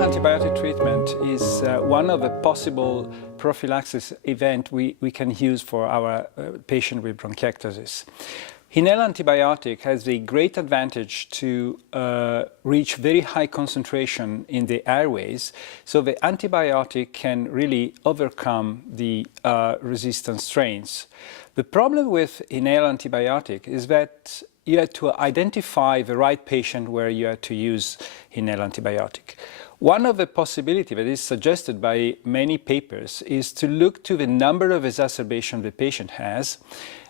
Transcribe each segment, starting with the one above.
antibiotic treatment is one of the possible prophylaxis events we can use for our patient with bronchiectasis. Inhaled antibiotic has the great advantage to reach very high concentration in the airways, so the antibiotic can really overcome the resistant strains. The problem with inhaled antibiotic is that you have to identify the right patient where you have to use inhaled antibiotic. One of the possibilities that is suggested by many papers is to look to the number of exacerbations the patient has,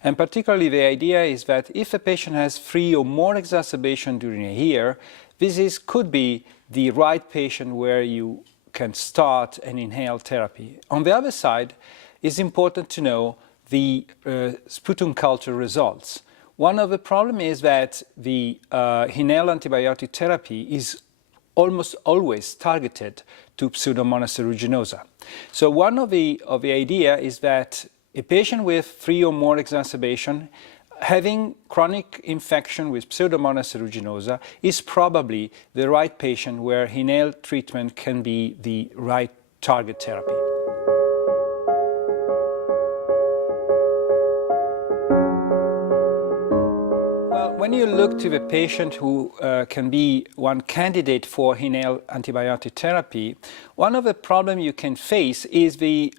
and particularly the idea is that if a patient has 3 or more exacerbations during a year, could be the right patient where you can start an inhaled therapy. On the other side, it's important to know the sputum culture results. One of the problems is that the inhaled antibiotic therapy is almost always targeted to Pseudomonas aeruginosa. So one of the idea is that a patient with 3 or more exacerbation having chronic infection with Pseudomonas aeruginosa is probably the right patient where inhaled treatment can be the right target therapy. When you look to the patient who can be one candidate for inhaled antibiotic therapy, one of the problems you can face is the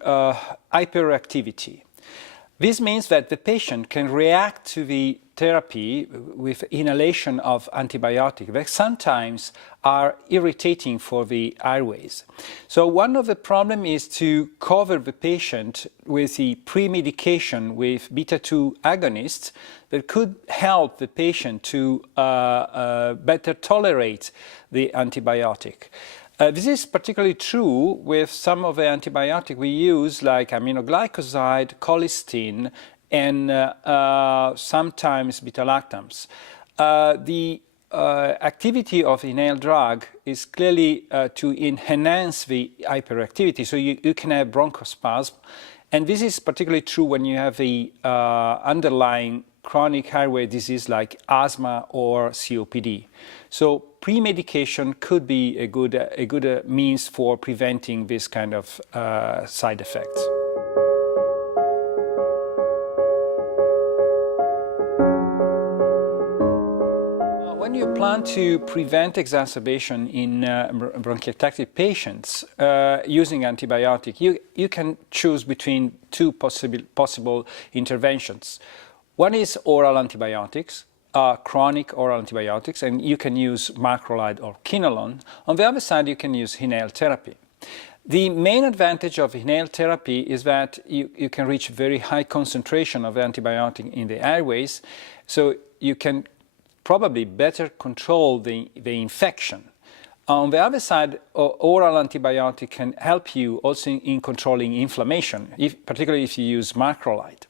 hyperactivity. This means that the patient can react to the therapy with inhalation of antibiotic that sometimes are irritating for the airways. So one of the problems is to cover the patient with the pre-medication with beta-2 agonists that could help the patient to better tolerate the antibiotic. This is particularly true with some of the antibiotics we use, like aminoglycoside, colistin, and sometimes beta-lactams. The activity of inhaled drug is clearly to enhance the hyperactivity, so you can have bronchospasm, and this is particularly true when you have the underlying chronic airway disease like asthma or COPD. So pre-medication could be a good means for preventing this kind of side effects. When you plan to prevent exacerbation in bronchiectasis patients using antibiotic, you can choose between 2 possible interventions. One is oral antibiotics, chronic oral antibiotics, and you can use macrolide or quinolone. On the other side, you can use inhaled therapy. The main advantage of inhaled therapy is that you can reach very high concentration of antibiotic in the airways, so you can probably better control the infection. On the other side, oral antibiotic can help you also in controlling inflammation, particularly if you use macrolide.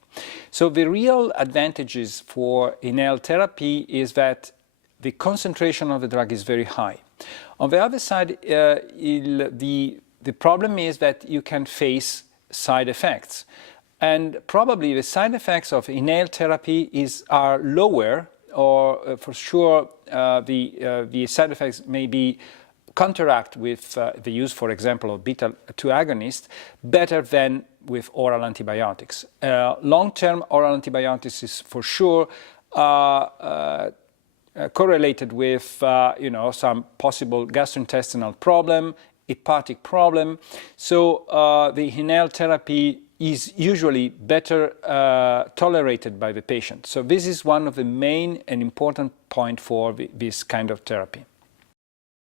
So the real advantages for inhaled therapy is that the concentration of the drug is very high. On the other side, the problem is that you can face side effects. And probably the side effects of inhaled therapy are lower, or for sure the side effects may be counteract with the use, for example, of beta-2 agonists better than with oral antibiotics. Long-term oral antibiotics is for sure correlated with some possible gastrointestinal problem, hepatic problem. So the inhaled therapy is usually better tolerated by the patient. So this is one of the main and important points for this kind of therapy.